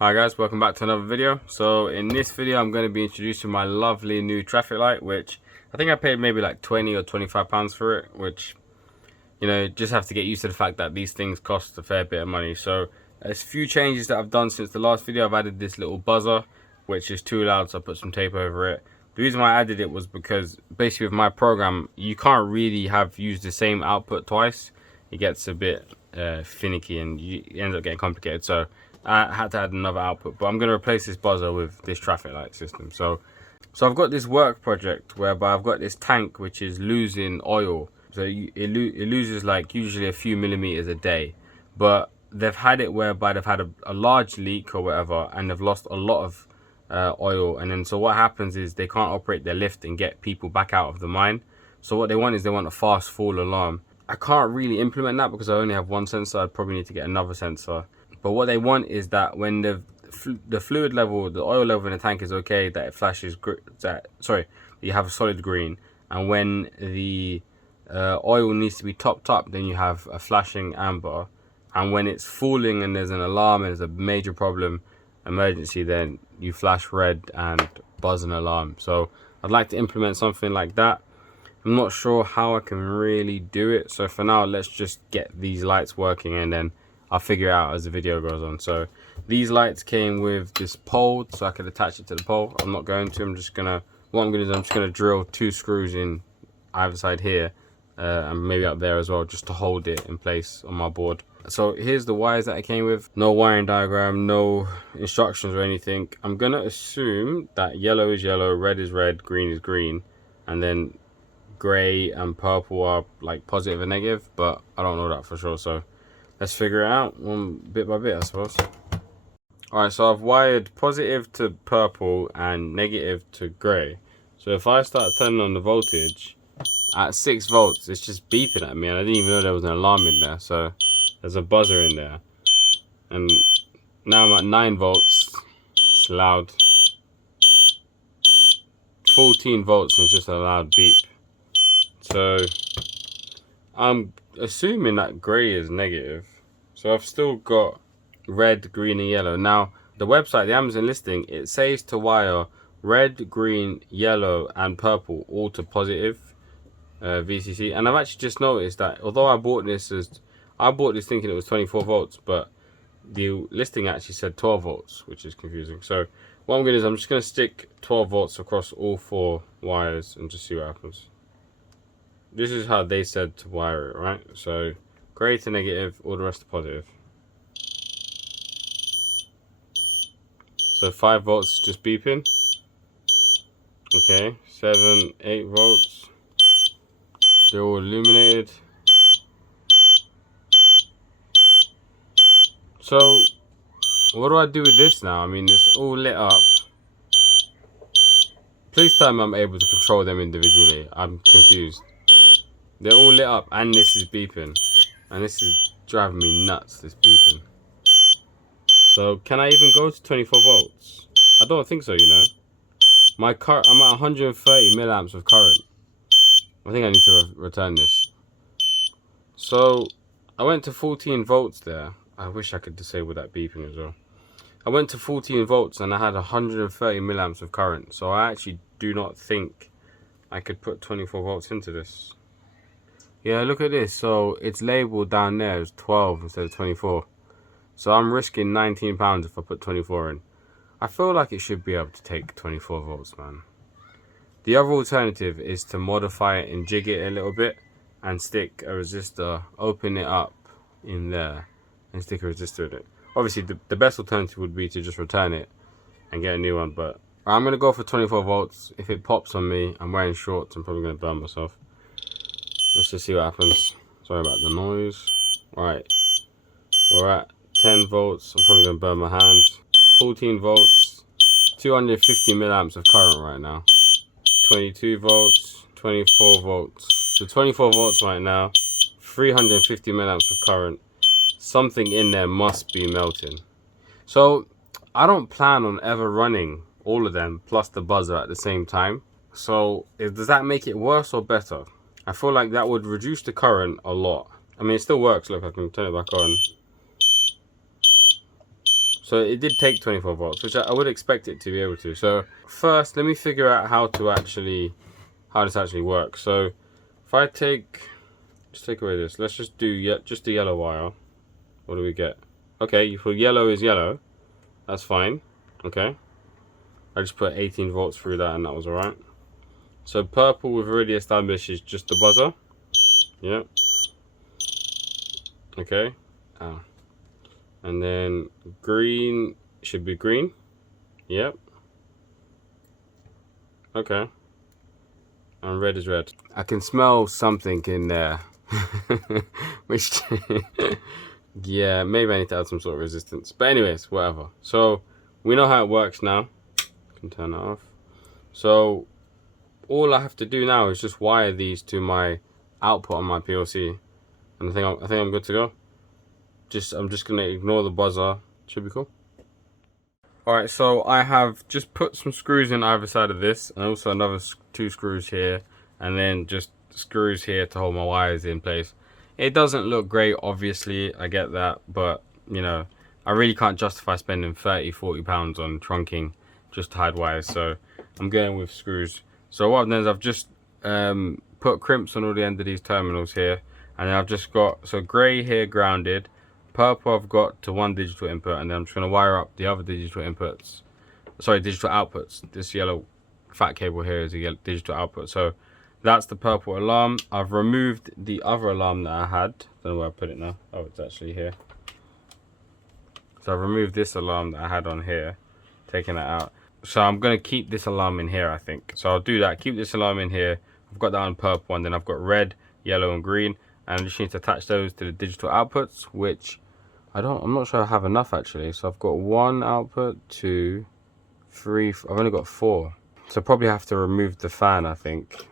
Hi guys, welcome back to another video. So in this video I'm going to be introducing my lovely new traffic light, which I think I paid maybe like 20 or 25 pounds for it, which, you know, just have to get used to the fact that these things cost a fair bit of money. So there's a few changes that I've done since the last video. I've added this little buzzer which is too loud, so I put some tape over it. The reason why I added it was because basically with my program you can't really use the same output twice. It gets a bit finicky and it ends up getting complicated, so I had to add another output. But I'm going to replace this buzzer with this traffic light system. So I've got this work project whereby I've got this tank which is losing oil. So it loses like usually a few millimeters a day, but they've had it whereby they've had a large leak or whatever, and they've lost a lot of oil. And then so what happens is they can't operate their lift and get people back out of the mine. So what they want is they want a fast fall alarm. I can't really implement that because I only have one sensor. I'd probably need to get another sensor. But what they want is that when the fluid level, the oil level in the tank is okay, that it flashes you have a solid green, and when the oil needs to be topped up, then you have a flashing amber, and when it's falling and there's an alarm and there's a major problem, emergency, then you flash red and buzz an alarm. So I'd like to implement something like that. I'm not sure how I can really do it, so for now let's just get these lights working and then I'll figure it out as the video goes on. So these lights came with this pole, so I could attach it to the pole. I'm not going to. I'm just gonna drill 2 screws in either side here, and maybe up there as well, just to hold it in place on my board. So here's the wires that I came with. No wiring diagram, no instructions or anything. I'm gonna assume that yellow is yellow, red is red, green is green, and then grey and purple are like positive and negative, but I don't know that for sure. So let's figure it out one bit by bit, I suppose. Alright, so I've wired positive to purple and negative to grey. So if I start turning on the voltage at 6 volts, it's just beeping at me, and I didn't even know there was an alarm in there. So there's a buzzer in there. And now I'm at 9 volts, it's loud. 14 volts and it's just a loud beep. So I'm assuming that grey is negative. So I've still got red, green and yellow. Now the website, the Amazon listing, it says to wire red, green, yellow and purple all to positive VCC. And I've actually just noticed that although I bought this thinking it was 24 volts, but the listing actually said 12 volts, which is confusing. So what I'm going to do is I'm just going to stick 12 volts across all 4 wires and just see what happens. This is how they said to wire it, right? So grey to negative, all the rest are positive. So 5 volts just beeping. Okay, 7, 8 volts. They're all illuminated. So what do I do with this now? I mean, it's all lit up. Please tell me I'm able to control them individually. I'm confused. They're all lit up and this is beeping. And this is driving me nuts, this beeping. So can I even go to 24 volts? I don't think so, you know. I'm at 130 milliamps of current. I think I need to return this. So I went to 14 volts there. I wish I could disable that beeping as well. I went to 14 volts and I had 130 milliamps of current. So I actually do not think I could put 24 volts into this. Yeah, look at this. So it's labeled down there as 12 instead of 24. So I'm risking £19 if I put 24 in. I feel like it should be able to take 24 volts, man. The other alternative is to modify it and jig it a little bit and stick a resistor, open it up in there and stick a resistor in it. Obviously the best alternative would be to just return it and get a new one, but I'm going to go for 24 volts. If it pops on me, I'm wearing shorts, I'm probably going to burn myself. Let's just see what happens. Sorry about the noise. Alright, we're at 10 volts. I'm probably going to burn my hand. 14 volts. 250 milliamps of current right now. 22 volts. 24 volts. So 24 volts right now. 350 milliamps of current. Something in there must be melting. So I don't plan on ever running all of them plus the buzzer at the same time. So does that make it worse or better? I feel like that would reduce the current a lot. I mean, it still works. Look, I can turn it back on. So it did take 24 volts, which I would expect it to be able to. So first, let me figure out how this actually works. So if I just take away this, let's just do just the yellow wire. What do we get? Okay, for yellow is yellow. That's fine. Okay. I just put 18 volts through that and that was alright. So purple we've already established is just the buzzer. Yep. Okay. And then green should be green. Yep. Okay. And red is red. I can smell something in there. Which, yeah, maybe I need to add some sort of resistance. But anyways, whatever. So we know how it works now. I can turn that off. So all I have to do now is just wire these to my output on my PLC, and I think I'm good to go. I'm just gonna ignore the buzzer. Should be cool. All right, so I have just put some screws in either side of this, and also another 2 screws here, and then just screws here to hold my wires in place. It doesn't look great, obviously, I get that, but you know, I really can't justify spending 30-40 pounds on trunking just to hide wires, so I'm going with screws. So what I've done is I've just put crimps on all the end of these terminals here, and then I've just got, so grey here grounded, purple I've got to 1 digital input, and then I'm just going to wire up the other digital inputs, sorry, digital outputs. This yellow fat cable here is a digital output, so that's the purple alarm. I've removed the other alarm that I had. Don't know where I put it now. Oh, it's actually here. So I've removed this alarm that I had on here, taking that out. So I'm going to keep this alarm in here, I think. So I'll do that, keep this alarm in here. I've got that on purple, and then I've got red, yellow and green, and I just need to attach those to the digital outputs, which I'm not sure I have enough actually. So I've got 1 output, 2, 3, I've only got 4. So probably have to remove the fan, I think.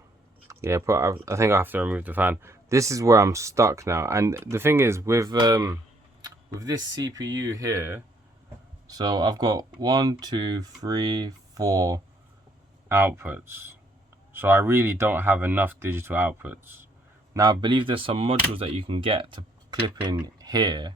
Yeah, I think I have to remove the fan. This is where I'm stuck now, and the thing is with this CPU here, so I've got 1, 2, 3, 4 outputs. So I really don't have enough digital outputs. Now I believe there's some modules that you can get to clip in here,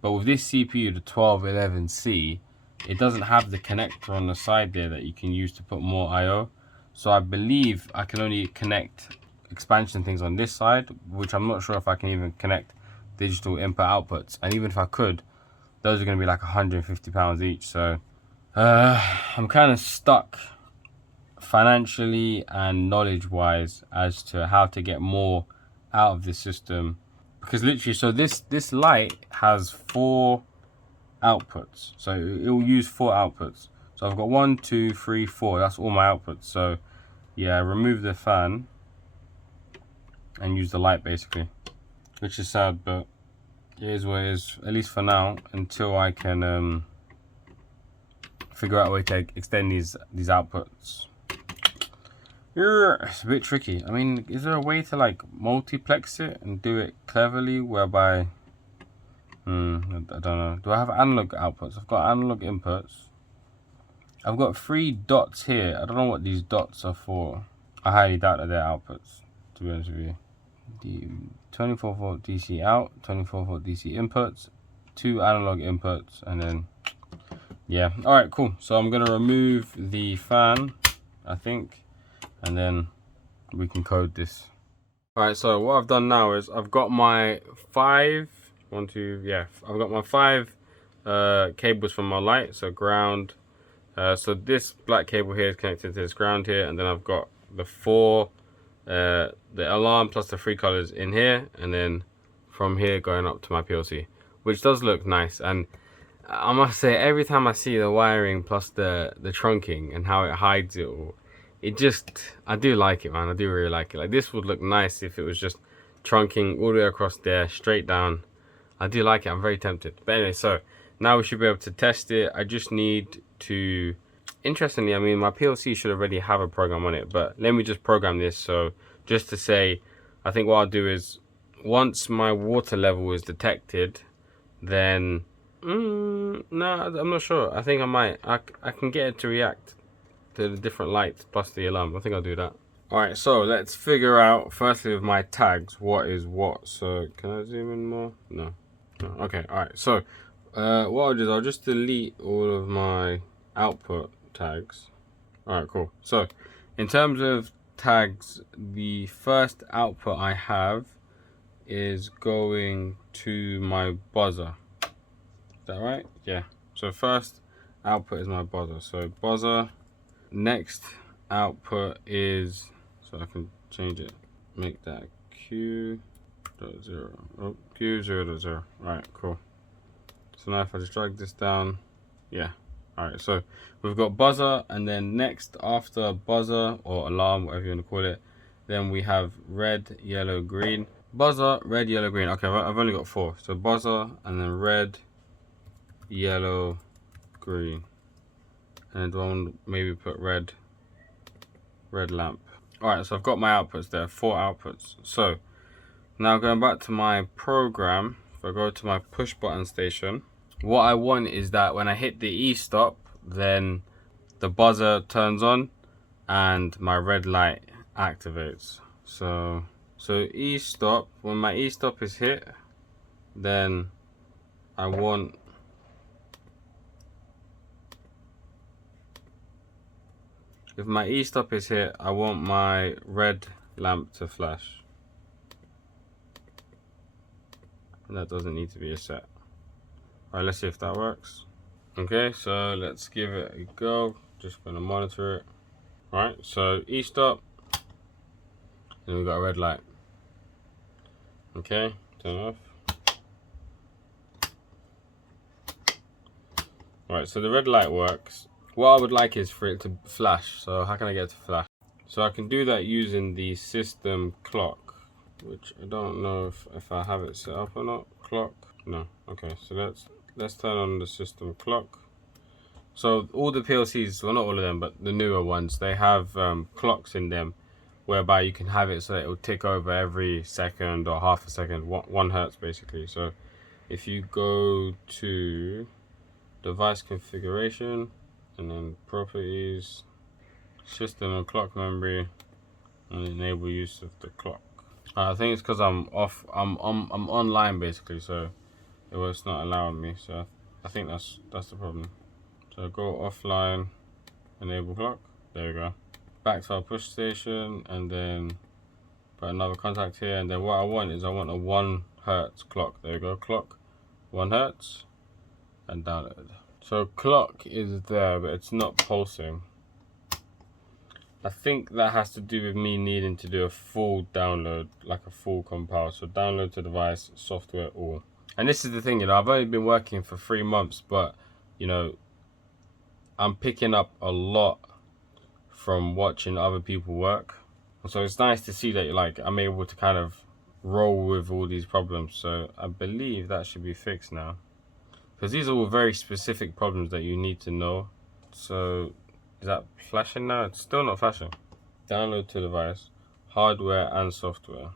but with this CPU, the 1211C, it doesn't have the connector on the side there that you can use to put more I/O. So I believe I can only connect expansion things on this side, which I'm not sure if I can even connect digital input outputs. And even if I could, those are going to be like £150 each. So I'm kind of stuck financially and knowledge wise as to how to get more out of this system, because literally, so this light has 4 outputs, so it will use 4 outputs. So I've got 1, 2, 3, 4. That's all my outputs. So yeah, remove the fan and use the light basically, which is sad, but it is what it is, at least for now, until I can figure out a way to extend these outputs. It's a bit tricky. I mean, is there a way to like multiplex it and do it cleverly, whereby I don't know. Do I have analog outputs? I've got analog inputs. I've got 3 dots here. I don't know what these dots are for. I highly doubt that they're outputs, to be honest with you. The 24 volt DC out, 24 volt DC inputs, 2 analog inputs, and then yeah. All right, cool. So I'm gonna remove the fan, I think, and then we can code this. All right. So what I've done now is I've got my 5 cables from my light. So ground. So this black cable here is connected to this ground here, and then I've got the 4, the alarm plus the 3 colors in here, and then from here going up to my PLC, which does look nice. And I must say, every time I see the wiring plus the trunking and how it hides it all, I do like it, man. I do really like it. Like, this would look nice if it was just trunking all the way across there, straight down. I do like it. I'm very tempted. But anyway, so now we should be able to test it. I just need to, interestingly, I mean, my PLC should already have a program on it, but let me just program this. So just to say, I think what I'll do is, once my water level is detected, then no, I'm not sure. I think I might. I can get it to react to the different lights plus the alarm. I think I'll do that. All right, so let's figure out firstly with my tags what is what. So can I zoom in more? No. Okay. All right. So What I'll do is I'll just delete all of my output tags. Alright, cool. So in terms of tags, the first output I have is going to my buzzer. Is that right? Yeah. So first output is my buzzer. So buzzer. Next output is, so I can change it, make that Q.0. Oh, Q0.0. Alright, cool. So now if I just drag this down, yeah. Alright, so we've got buzzer, and then next after buzzer or alarm, whatever you want to call it, then we have red, yellow, green. Buzzer, red, yellow, green. Okay, I've only got 4. So buzzer, and then red, yellow, green. And then do I want to maybe put red lamp. Alright, so I've got my outputs there, 4 outputs. So now going back to my program, if I go to my push button station, what I want is that when I hit the E-stop, then the buzzer turns on and my red light activates. So E-stop, when my E-stop is hit, then I want if my E-stop is hit, I want my red lamp to flash. And that doesn't need to be a set. Alright, let's see if that works. Okay, so let's give it a go. Just gonna monitor it. Alright, so E-stop, and we've got a red light. Okay, turn off. Alright, so the red light works. What I would like is for it to flash. So how can I get it to flash? So I can do that using the system clock, which I don't know if I have it set up or not. Clock, no. Okay, so let's turn on the system clock. So all the PLCs, well not all of them, but the newer ones, they have clocks in them whereby you can have it so it will tick over every second or half a second, 1 hertz basically. So if you go to device configuration and then properties, system and clock memory, and enable use of the clock. I think it's because I'm online basically, so it's not allowing me. So I think that's the problem. So go offline, enable clock. There we go. Back to our push station, and then put another contact here. And then what I want is I want a 1 hertz clock. There we go, clock, 1 hertz, and download. So clock is there, but it's not pulsing. I think that has to do with me needing to do a full download, like a full compile. So download to device, software all. And this is the thing, I've only been working for 3 months, but I'm picking up a lot from watching other people work. So it's nice to see that I'm able to kind of roll with all these problems. So I believe that should be fixed now, because these are all very specific problems that you need to know. So is that flashing now? It's still not flashing. Download to device, hardware and software,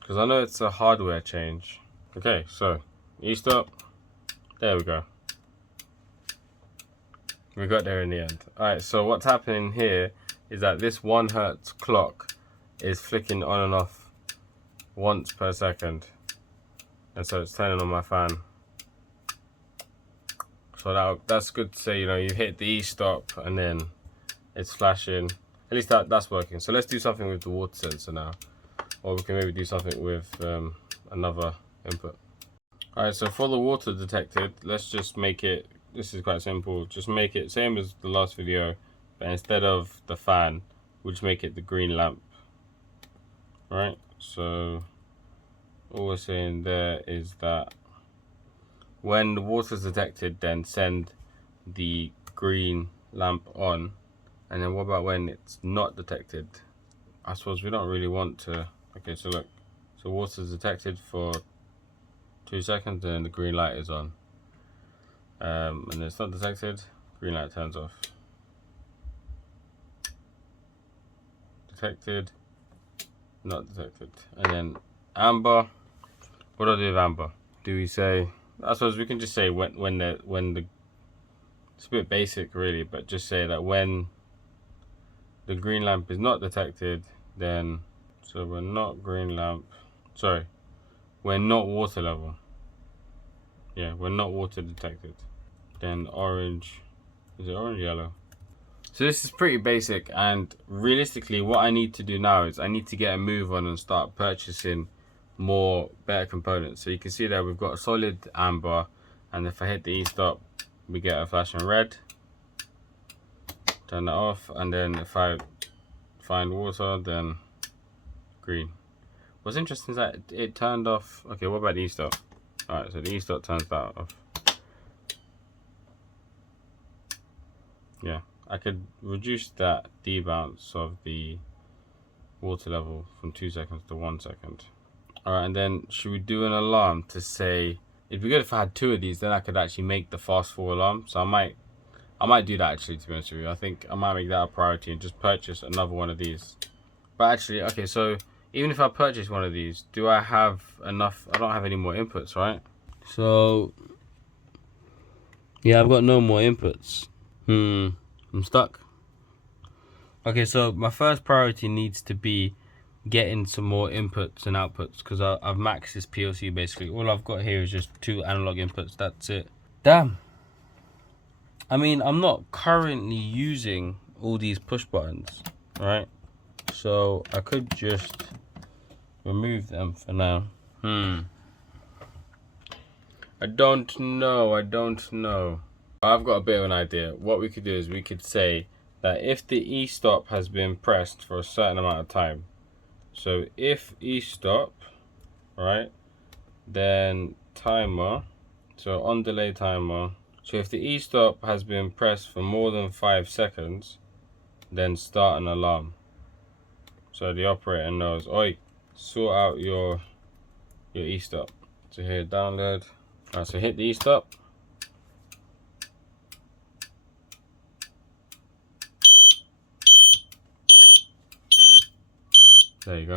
because I know it's a hardware change. Okay, so E-stop, there we go. We got there in the end. Alright, so what's happening here is that this 1 hertz clock is flicking on and off once per second, and so it's turning on my fan. So that's good to say, you hit the E-stop and then it's flashing. At least that's working. So let's do something with the water sensor now, or we can maybe do something with another input. Alright, so for the water detected, let's just make it, this is quite simple, just make it same as the last video, but instead of the fan, we'll just make it the green lamp. Right, so all we're saying there is that when the water is detected, then send the green lamp on. And then what about when it's not detected? I suppose we don't really want to. Okay, so look, so water is detected for 2 seconds, and then the green light is on. And it's not detected, green light turns off. Detected, not detected. And then amber, what do I do with amber? Do we say, I suppose we can just say when the it's a bit basic really, but just say that when the green lamp is not detected, then, so we're not green lamp, sorry, we're not water level. Yeah, we're not water detected. Then orange, is it orange, yellow? So this is pretty basic, and realistically what I need to do now is I need to get a move on and start purchasing more better components. So you can see there we've got a solid amber, and if I hit the E-stop we get a flashing red. Turn that off, and then if I find water, then green. What's interesting is that it turned off. Okay, what about the E-stop? Alright, so the E-stop turns that off. Yeah, I could reduce that debounce of the water level from 2 seconds to 1 second. Alright, and then should we do an alarm to say, it'd be good if I had 2 of these, then I could actually make the fast forward alarm. So I might do that actually, to be honest with you. I think I might make that a priority and just purchase another one of these. But actually, okay, so even if I purchase one of these, do I have enough? I don't have any more inputs, right? So yeah, I've got no more inputs. I'm stuck. Okay, so my first priority needs to be getting some more inputs and outputs, because I've maxed this PLC basically. All I've got here is just 2 analog inputs, that's it. Damn. I mean, I'm not currently using all these push buttons, right? So I could just remove them for now. I don't know. I've got a bit of an idea. What we could do is we could say that if the E-stop has been pressed for a certain amount of time, so if E-stop, right, then timer, so on delay timer, so if the E-stop has been pressed for more than 5 seconds, then start an alarm. So the operator knows, oi, sort out your E-stop. So here, download. Alright, so hit the E-stop. There you go.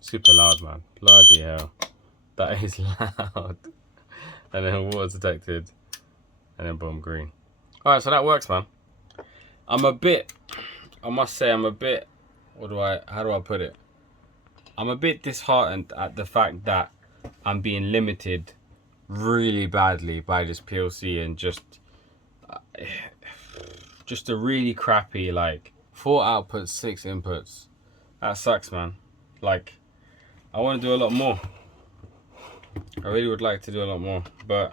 Super loud, man. Bloody hell. That is loud. And then water detected. And then boom, green. Alright, so that works, man. I must say, how do I put it? I'm a bit disheartened at the fact that I'm being limited really badly by this PLC, and just a really crappy, like, 4 outputs, 6 inputs. That sucks, man. Like, I want to do a lot more. I really would like to do a lot more, but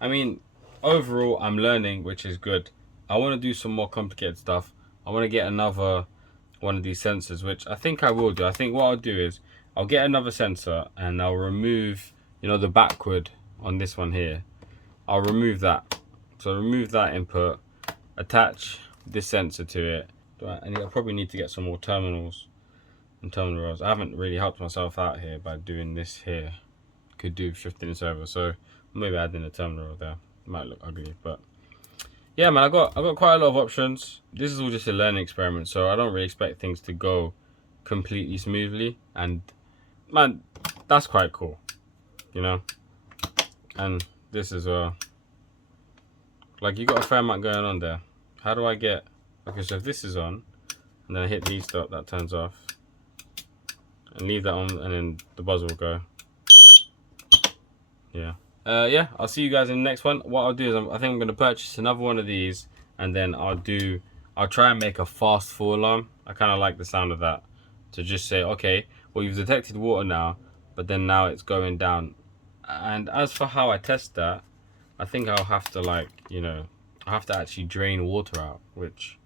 I mean, overall I'm learning, which is good. I want to do some more complicated stuff. I want to get another one of these sensors, which I think I will do. I think what I'll do is I'll get another sensor and I'll remove, you know, the backward on this one here. I'll remove that. So remove that input, attach this sensor to it. And I probably need to get some more terminals and terminal rows. I haven't really helped myself out here by doing this here. Could do shifting the server, so maybe adding a terminal row there. It might look ugly, but yeah, man, I got quite a lot of options. This is all just a learning experiment, so I don't really expect things to go completely smoothly. And man, that's quite cool, you know. And this as well. Like, you got a fair amount going on there. How do I get? Okay, so if this is on, and then I hit the E-stop, that turns off. And leave that on, and then the buzzer will go. Yeah. Yeah, I'll see you guys in the next one. What I'll do is I think I'm going to purchase another one of these, and then I'll try and make a fast fall alarm. I kind of like the sound of that. To just say, okay, well, you've detected water now, but then now it's going down. And as for how I test that, I think I'll have to, like, you know, I have to actually drain water out, which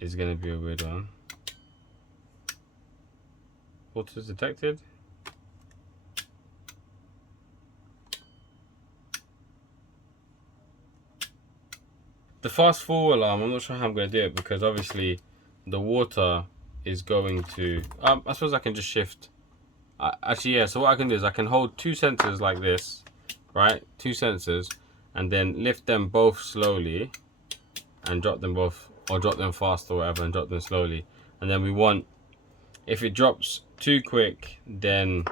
is going to be a weird one. Water's detected. The fast forward alarm, I'm not sure how I'm going to do it, because obviously the water is going to, I suppose I can just shift. Actually, yeah, so what I can do is I can hold 2 sensors like this, right? 2 sensors, and then lift them both slowly and drop them both, or drop them fast or whatever and drop them slowly. And then we want, if it drops too quick, then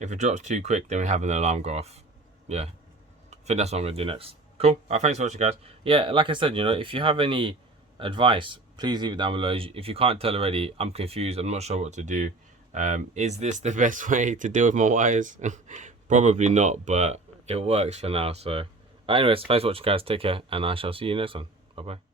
we have an alarm go off. Yeah, I think that's what I'm going to do next. Cool. Thanks for watching, guys. Yeah, like I said, you know, if you have any advice, please leave it down below. If you can't tell already, I'm confused. I'm not sure what to do. Is this the best way to deal with my wires? Probably not, but it works for now. So anyways, thanks for watching guys, take care, and I shall see you next one. Bye bye.